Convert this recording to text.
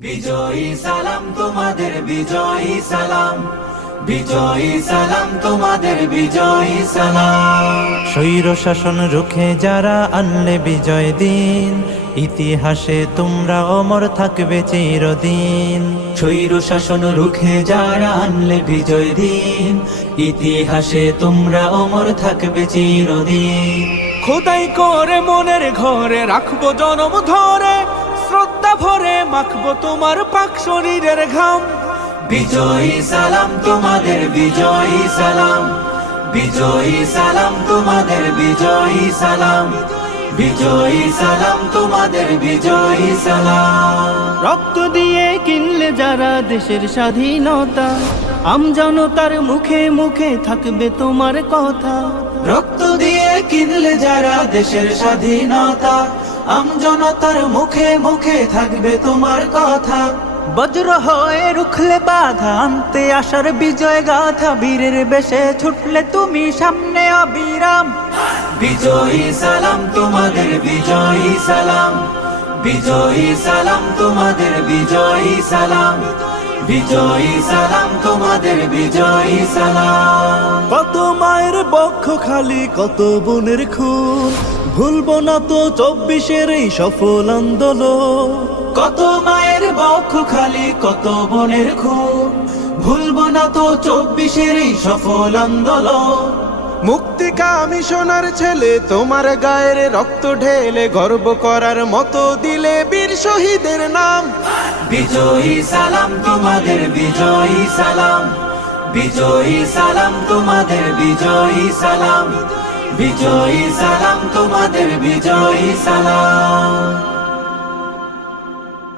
বিজয়ী সালাম তোমাদের, বিজয়ী সালাম, বিজয়ী সালাম তোমাদের, বিজয়ী সালাম। স্বৈর শাসন রুখে যারা আনলে বিজয় দিন, ইতিহাসে তোমরা অমর থাকবে চিরদিন। স্বৈর শাসন রুখে যারা আনলে বিজয় দিন, ইতিহাসে তোমরা অমর থাকবে চিরদিন। খোদাই করে মনের ঘরে রাখবো জনম ধরে, শ্রদ্ধা ভরে মাখবো তোমার পাক শরীরের ঘাম। বিজয়ী সালাম তোমাদের, বিজয়ী সালাম, বিজয়ী সালাম তোমাদের, বিজয়ী সালাম, বিজয়ী সালাম তোমাদের, বিজয়ী সালাম। রক্ত দিয়ে কিনলে যারা দেশের স্বাধীনতা, আমজনতার মুখে মুখে থাকবে তোমার কথা। রক্ত দিয়ে কিনলে যারা দেশের স্বাধীনতা, আমজনতার মুখে মুখে থাকবে তোমার কথা। বজ্র হয়ে রুখলে বাধা, আনতে আসার বিজয় গাথা, বীরের বেশে ছুটলে তুমি সামনে অবিরাম। বিজয়ী সালাম তোমাদের, বিজয়ী সালাম, বিজয়ী সালাম তোমাদের, বিজয়ী সালাম, বিজয়ী সালাম তোমাদের, বিজয়ী সালাম। কত মায়ের বক্ষ খালি, কত বোনের খুন, ভুলবো না তো 24-এর এই সফল আন্দোলন। কত মায়ের বক্ষ খালি, কত বোনের খুন, ভুলবো না তো 24-এর এই সফল আন্দোলন। মুক্তিকামী সোনার ছেলে তোমার গায়ের রক্ত ঢেলে, গর্ব করার মতো দিলে বীর শহীদের নাম। বিজয়ী সালাম তোমাদের, বিজয়ী সালাম, বিজয়ী সালাম তোমাদের, বিজয়ী সালাম, বিজয়ী সালাম তোমাদের, বিজয়ী সালাম।